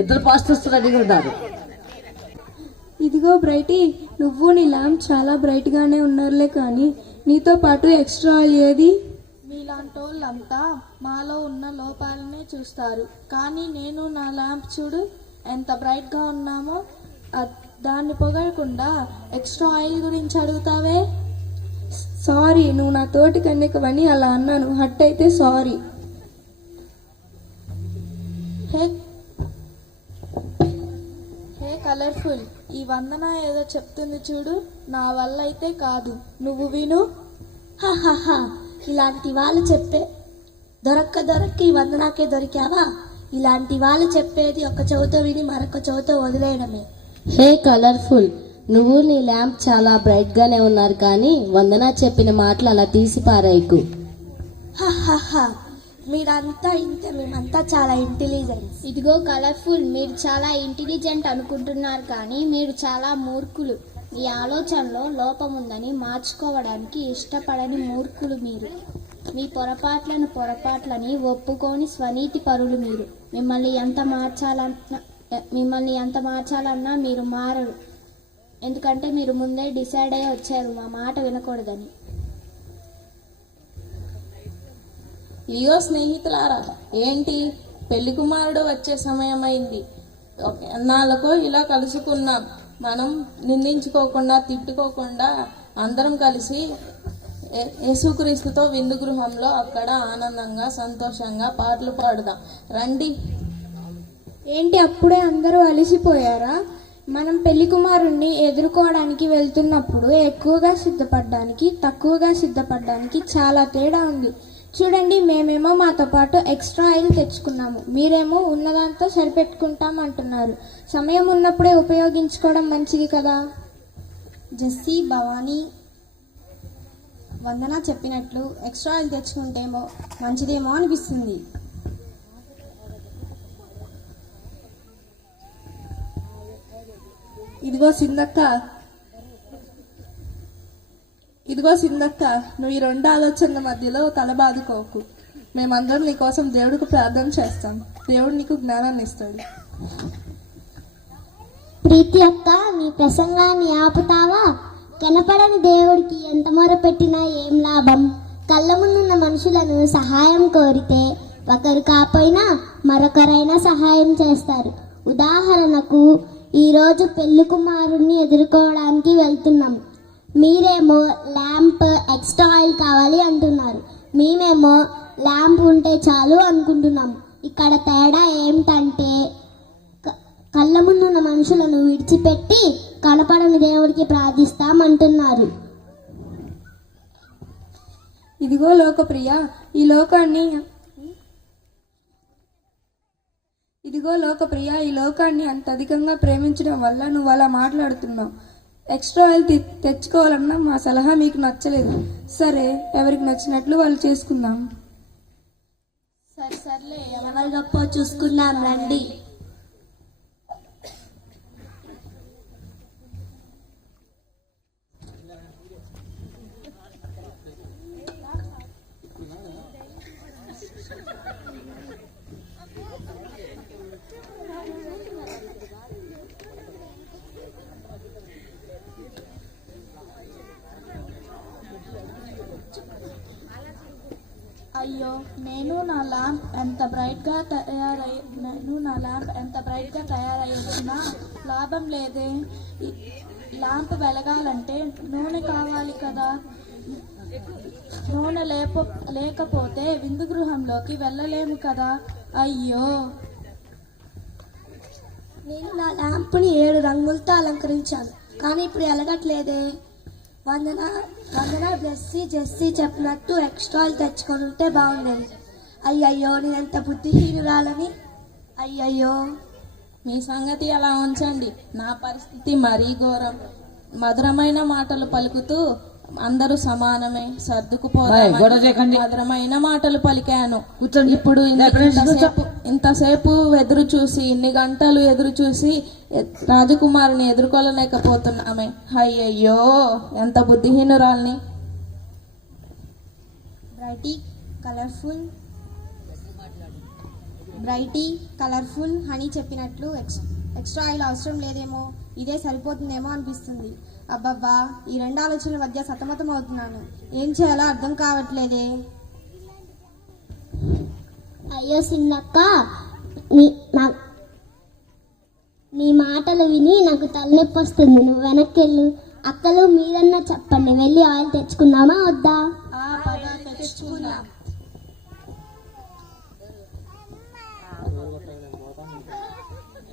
ఇద్దరు పాస్టర్స్ రెడీగా ఉన్నారు. ఇదిగో బ్రైటీ, నువ్వు నీ ల్యాంప్ చాలా బ్రైట్ గానే ఉన్నారులే, కానీ నీతో పాటు ఎక్స్ట్రా ఆయిల్ ఏది? మీలాంటోళ్ళంతా మాలో ఉన్న లోపాలనే చూస్తారు, కానీ నేను నా ల్యాంప్ చూడు ఎంత బ్రైట్గా ఉన్నామో. దాన్ని పొగడకుండా ఎక్స్ట్రా ఆయిల్ గురించి అడుగుతావే. సారీ, నువ్వు నా తోటి కన్యకవని అలా అన్నాను. హట్ అయితే సారీ. హే హే కలర్ఫుల్, ఈ వందన ఏదో చెప్తుంది చూడు. నా వల్ల అయితే కాదు, నువ్వు విను. హహహా, ఇలాంటి వాళ్ళు చెప్పే దొరక్క ఈ వందనాకే దొరికావా? ఇలాంటి వాళ్ళు చెప్పేది ఒక చెవితో విని మరొక చెవితో వదిలేయడమే. హే కలర్ఫుల్, నువ్వు నీ ల్యాంప్ చాలా బ్రైట్ గానే ఉన్నారు, కానీ వందన చెప్పిన మాటలు అలా తీసి పారేయకు. హహహా, మీరంతా ఇంతే, మేమంతా చాలా ఇంటెలిజెంట్. ఇదిగో కలర్ఫుల్, మీరు చాలా ఇంటెలిజెంట్ అనుకుంటున్నారు, కానీ మీరు చాలా మూర్ఖులు. మీ ఆలోచనలో లోపం ఉందని మార్చుకోవడానికి ఇష్టపడని మూర్ఖులు మీరు. మీ పొరపాట్లని ఒప్పుకొని స్వనీతి పరులు మీరు. మిమ్మల్ని ఎంత మార్చాలన్నా మీరు మారరు, ఎందుకంటే మీరు ముందే డిసైడ్ అయ్యి వచ్చారు మా మాట వినకూడదని. ఇదిగో స్నేహితులారా, ఏంటి పెళ్లి కుమారుడు వచ్చే సమయం అయింది. ఎన్నాళ్ళకో ఇలా కలుసుకున్నాం. మనం నిందించుకోకుండా తిట్టుకోకుండా అందరం కలిసి యేసుక్రీస్తుతో విందు గృహంలో అక్కడ ఆనందంగా సంతోషంగా పాటలు పాడుదాం రండి. ఏంటి అప్పుడే అందరూ అలసిపోయారా? మనం పెళ్లి కుమారుణ్ణి ఎదుర్కోవడానికి వెళ్తున్నప్పుడు ఎక్కువగా సిద్ధపడడానికి తక్కువగా సిద్ధపడడానికి చాలా తేడా ఉంది. చూడండి, మేమేమో మాతో పాటు ఎక్స్ట్రా ఆయిల్ తెచ్చుకున్నాము, మీరేమో ఉన్నదాంతో సరిపెట్టుకుంటాం అంటున్నారు. సమయం ఉన్నప్పుడే ఉపయోగించుకోవడం మంచిది కదా. జెస్సీ, భవానీ, వందన చెప్పినట్లు ఎక్స్ట్రా ఆయిల్ తెచ్చుకుంటేమో మంచిదేమో అనిపిస్తుంది. ఇదిగో సిందక్క, నువ్వు ఈ రెండు ఆలోచనల మధ్యలో తలబాదుకోకు. మేమందరం నీకోసం దేవుడికి ప్రార్థన చేస్తాం. దేవుడు నీకు జ్ఞానాన్ని ఇస్తాడు. ప్రీతి అక్క, నీ ప్రసంగాన్ని ఆపుతావా? కనపడని దేవుడికి ఎంత మొరపెట్టినా ఏం లాభం? కళ్ళ ముందున్న మనుషులను సహాయం కోరితే ఒకరు కాపోయినా మరొకరైనా సహాయం చేస్తారు. ఉదాహరణకు, ఈరోజు పెళ్లి కుమారుణ్ణి ఎదుర్కోవడానికి వెళ్తున్నాం. మీరేమో ల్యాంప్ ఎక్స్ట్రా ఆయిల్ కావాలి అంటున్నారు, మేమేమో ల్యాంప్ ఉంటే చాలు అనుకుంటున్నాం. ఇక్కడ తేడా ఏమిటంటే, కళ్ళ ముందున్న మనుషులను విడిచిపెట్టి కనపడని దేవుడికి ప్రార్థిస్తామంటున్నారు. ఇదిగో లోకప్రియ, ఈ లోకాన్ని అంత అధికంగా ప్రేమించడం వల్ల నువ్వు అలా మాట్లాడుతున్నావు. ఎక్స్ట్రా ఆయిల్ తెచ్చుకోవాలన్నా మా సలహా మీకు నచ్చలేదు. సరే, ఎవరికి నచ్చినట్లు వాళ్ళు చేసుకుందాం. సర్లే, ఎవరి గొప్ప చూసుకుందాం రండి. అయ్యో, నేను నా ల్యాంప్ ఎంత బ్రైట్గా తయారయ్యున్నా లాభం లేదే. ల్యాంప్ వెలగాలంటే నూనె కావాలి కదా. నూనె లేకపోతే విందు గృహంలోకి వెళ్ళలేము కదా. అయ్యో, నేను నా ల్యాంప్ని 7 రంగులతో అలంకరించాను, కానీ ఇప్పుడు ఎలగట్లేదే. వందన జెస్సీ చెప్పినట్టు ఎక్స్ట్రా ఆయిల్ తెచ్చుకొని ఉంటే బాగుండేది. అయ్యయ్యో, నేనెంత బుద్ధిహీనురాలని. అయ్యయ్యో, మీ సంగతి అలా ఉంచండి, నా పరిస్థితి మరీ ఘోరం. మధురమైన మాటలు పలుకుతూ అందరూ సమానమే, సర్దుకుపోదామని మధురమైన మాటలు పలికాను. ఇప్పుడు ఇంతసేపు ఎదురు చూసి, ఇన్ని గంటలు ఎదురు చూసి రాజకుమారుని ఎదుర్కోలేకపోతున్నామే. అయ్యయ్యో, ఎంత బుద్ధిహీనురాల్ని. బ్రైటీ, కలర్ఫుల్, బ్రైటీ, కలర్ఫుల్, హనీ చెప్పినట్లు ఎక్స్ట్రా ఆయిల్ అవసరం లేదేమో, ఇదే సరిపోతుందేమో అనిపిస్తుంది. అబ్బబ్బా, ఈ రెండు ఆలోచనల మధ్య సతమతం అవుతున్నాను. ఏం చేయాలో అర్థం కావట్లేదే. అయ్యో చిన్నక్క, నీ మాటలు విని నాకు తలనొప్పి వస్తుంది. నువ్వు వెనక్కి వెళ్ళు. అక్కలు మీరన్నా చెప్పండి, వెళ్ళి ఆయిల్ తెచ్చుకుందామా వద్దా? తెచ్చుకుందాం.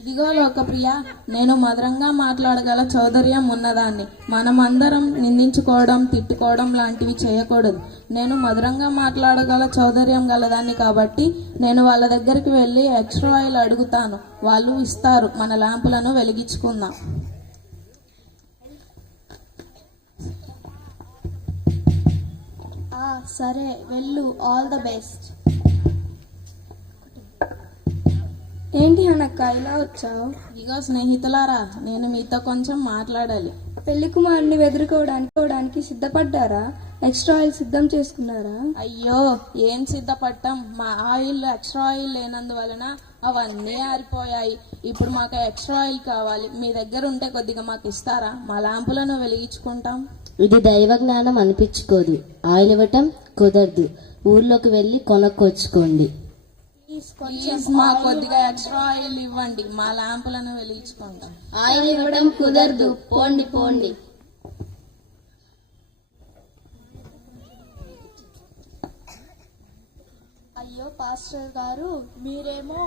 ఇదిగో లోకప్రియ, నేను మధురంగా మాట్లాడగల చౌదర్యం ఉన్నదాన్ని. మనమందరం నిందించుకోవడం, తిట్టుకోవడం లాంటివి చేయకూడదు. నేను మధురంగా మాట్లాడగల చౌదర్యం గలదాన్ని కాబట్టి నేను వాళ్ళ దగ్గరికి వెళ్ళి ఎక్స్ట్రా ఆయిల్ అడుగుతాను. వాళ్ళు ఇస్తారు. మన ల్యాంపులను వెలిగించుకుందాం. సరే వెళ్ళు. All the best. ఏంటి హనక్క ఇలా వచ్చావు? ఇదిగో స్నేహితులారా, నేను మీతో కొంచెం మాట్లాడాలి. పెళ్లి కుమారుని ఎదుర్కోవడానికి సిద్ధపడ్డారా? ఎక్స్ట్రా ఆయిల్ సిద్ధం చేసుకున్నారా? అయ్యో, ఏం సిద్ధపడ్డాం. మా ఆయిల్ ఎక్స్ట్రా ఆయిల్ లేనందువలన అవన్నీ ఆరిపోయాయి. ఇప్పుడు మాకు ఎక్స్ట్రా ఆయిల్ కావాలి. మీ దగ్గర ఉంటే కొద్దిగా మాకు ఇస్తారా? మా ల్యాంపులను వెలిగించుకుంటాం. ఇది దైవ జ్ఞానం అనిపించుకోదు. ఆయిల్ ఇవ్వటం కుదరదు. ఊర్లోకి వెళ్ళి కొనుక్కొచ్చుకోండి. ప్లీజ్ మా కొద్దిగా ఎక్స్ట్రా ఆయిల్ ఇవ్వండి. మా ల్యాంపులను వెలిగించుకుంటాం. ఆయిల్ ఇవ్వడం కుదరదు. పోండి పోండి. అయ్యో పాస్టర్ గారు, మీరేమో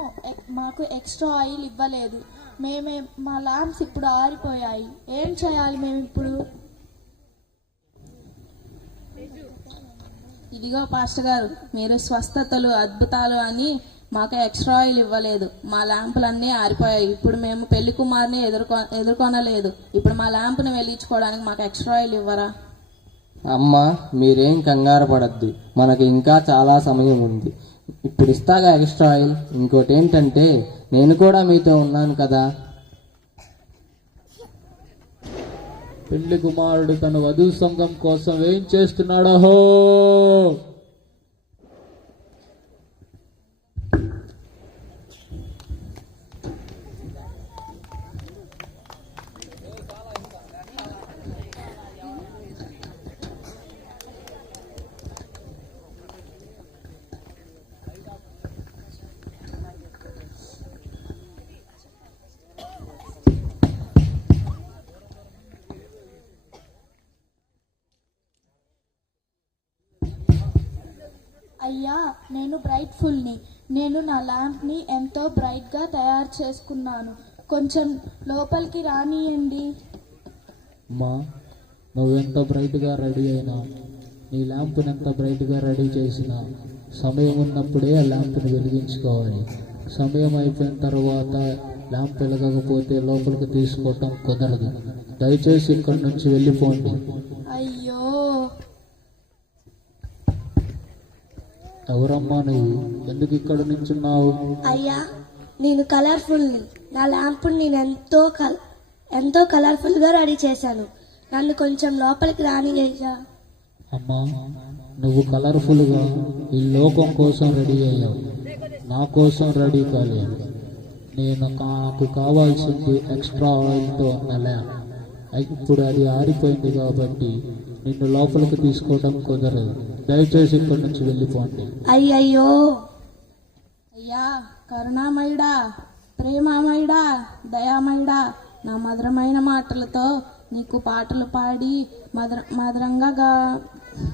మాకు ఎక్స్ట్రా ఆయిల్ ఇవ్వలేదు. మా ల్యాంప్స్ ఇప్పుడు ఆరిపోయాయి. ఏం చేయాలి మేము ఇప్పుడు? ఇదిగో పాస్టర్ గారు, మీరు స్వస్థతలు, అద్భుతాలు అని మాకు ఎక్స్ట్రా ఆయిల్ ఇవ్వలేదు. మా ల్యాంపులన్నీ ఆరిపోయాయి. ఇప్పుడు మేము పెళ్లి కుమార్ని ఎదుర్కొనలేదు. ఇప్పుడు మా ల్యాంపుని వెలిగించుకోవడానికి మాకు ఎక్స్ట్రా ఆయిల్ ఇవ్వరా? అమ్మా, మీరేం కంగారు పడద్దు. మనకి ఇంకా చాలా సమయం ఉంది. ఇప్పుడు ఇస్తాగా ఎక్స్ట్రా ఆయిల్. ఇంకోటి ఏంటంటే, నేను కూడా మీతో ఉన్నాను కదా. పెళ్లి కుమారుడు తన వధు సంఘం కోసం ఏం చేస్తున్నాడో. అయ్యా, నేను బ్రైట్ఫుల్ని. నేను నా ల్యాంప్ని ఎంతో బ్రైట్గా తయారు చేసుకున్నాను. కొంచెం లోపలికి రానియండి. అమ్మా, నువ్వెంత బ్రైట్గా రెడీ అయినా, నీ ల్యాంప్ని ఎంత బ్రైట్గా రెడీ చేసినా, సమయం ఉన్నప్పుడే ఆ ల్యాంప్ని వెలిగించుకోవాలి. సమయం అయిపోయిన తర్వాత ల్యాంప్ వెలగకపోతే లోపలికి తీసుకోవటం కుదరదు. దయచేసి ఇక్కడి నుంచి వెళ్ళిపోండి. అయ్యో, ఎవరమ్మా నువ్వు? ఎందుకు ఇక్కడ నించున్నావు? అయ్యా, నేను కలర్ఫుల్ని. నా ల్యాంపుని నేను ఎంతో కలర్ఫుల్గా రెడీ చేశాను. నన్ను కొంచెం లోపలికి రానియ్యా. అమ్మా, నువ్వు కలర్ఫుల్గా ఈ లోకం కోసం రెడీ అయ్యావు, నా కోసం రెడీ కాలేదు. నాకు కావాల్సింది ఎక్స్ట్రా ఆయిల్తో ఉన్న ల్యాంప్. ఇప్పుడు అది ఆరిపోయింది కాబట్టి నిన్ను లోపలికి తీసుకోవడం కుదరదు. దయచేసి ఇక్కడి నుంచి వెళ్ళిపోండి. అయ్యయ్యో, అయ్యా, కరుణామయుడా, ప్రేమామయుడా, దయామయుడా, నా మధురమైన మాటలతో నీకు పాటలు పాడి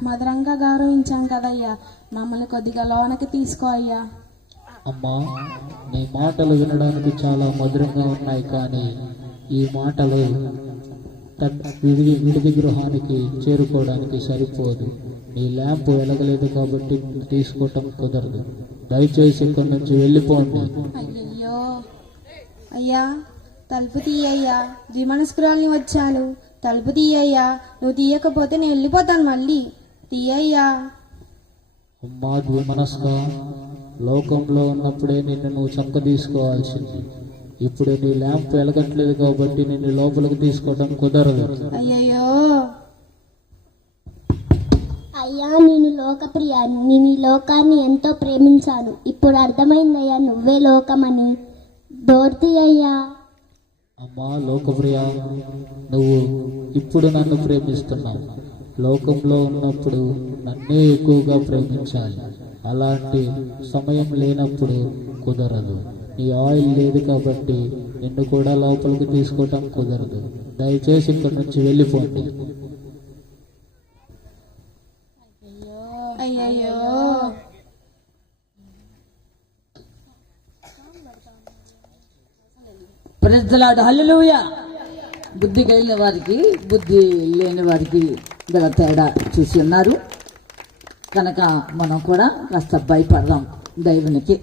మధురంగా గౌరవించాం కదయ్యా. మమ్మల్ని కొద్దిగా లోనకి తీసుకో అయ్యా. అమ్మా, నీ మాటలు వినడానికి చాలా మధురంగా ఉన్నాయి, కానీ ఈ మాటలు విడిది గృహానికి చేరుకోవడానికి సరిపోదు. నీ ల్యాంప్ వెలగలేదు కాబట్టి తీసుకోవటం కుదరదు. దయచేసి ఇక్కడి నుంచి వెళ్ళిపోండి. అయ్యయ్యో, అయ్యా, తలుపు తీయ్యా. ద్విమనస్కురాల్ని వచ్చాను. తలుపు తీయ్యా. నువ్వు తీయకపోతే నేను వెళ్ళిపోతాను. మళ్ళీ తీయ్యా. అమ్మా ద్విమనస్క, లోకంలో ఉన్నప్పుడే నిన్ను నువ్వు చంక తీసుకోవాల్సింది. ఇప్పుడు నీ ల్యాంప్ వెలగట్లేదు కాబట్టి నిన్ను లోపలికి తీసుకోవడం కుదరదు. అయ్యయ్యో, అయ్యా నేను లోకప్రియాన్ని, నేను ఈ లోకాన్ని ఎంతో ప్రేమించాను. ఇప్పుడు అర్థమైందయ్యా నువ్వే లోకమని. డోర్తి అయ్యా. అమ్మా లోకప్రియ, నువ్వు ఇప్పుడు నన్ను ప్రేమిస్తున్నావు. లోకంలో ఉన్నప్పుడు నన్నే ఎక్కువగా ప్రేమించాలి. అలాంటి సమయం లేనప్పుడు కుదరదు. నీ ఆయిల్ లేదు కాబట్టి నిన్ను కూడా లోపలికి తీసుకోవటం కుదరదు. దయచేసి ఇక్కడి నుంచి వెళ్ళిపోండి. అయ్యయ్యో. ప్రజలాడు హల్లెలూయా. బుద్ధి కలిగిన వారికి బుద్ధి లేని వారికి గల తేడా చూసి ఉన్నారు కనుక మనం కూడా కాస్త భయపడదాం దేవునికి.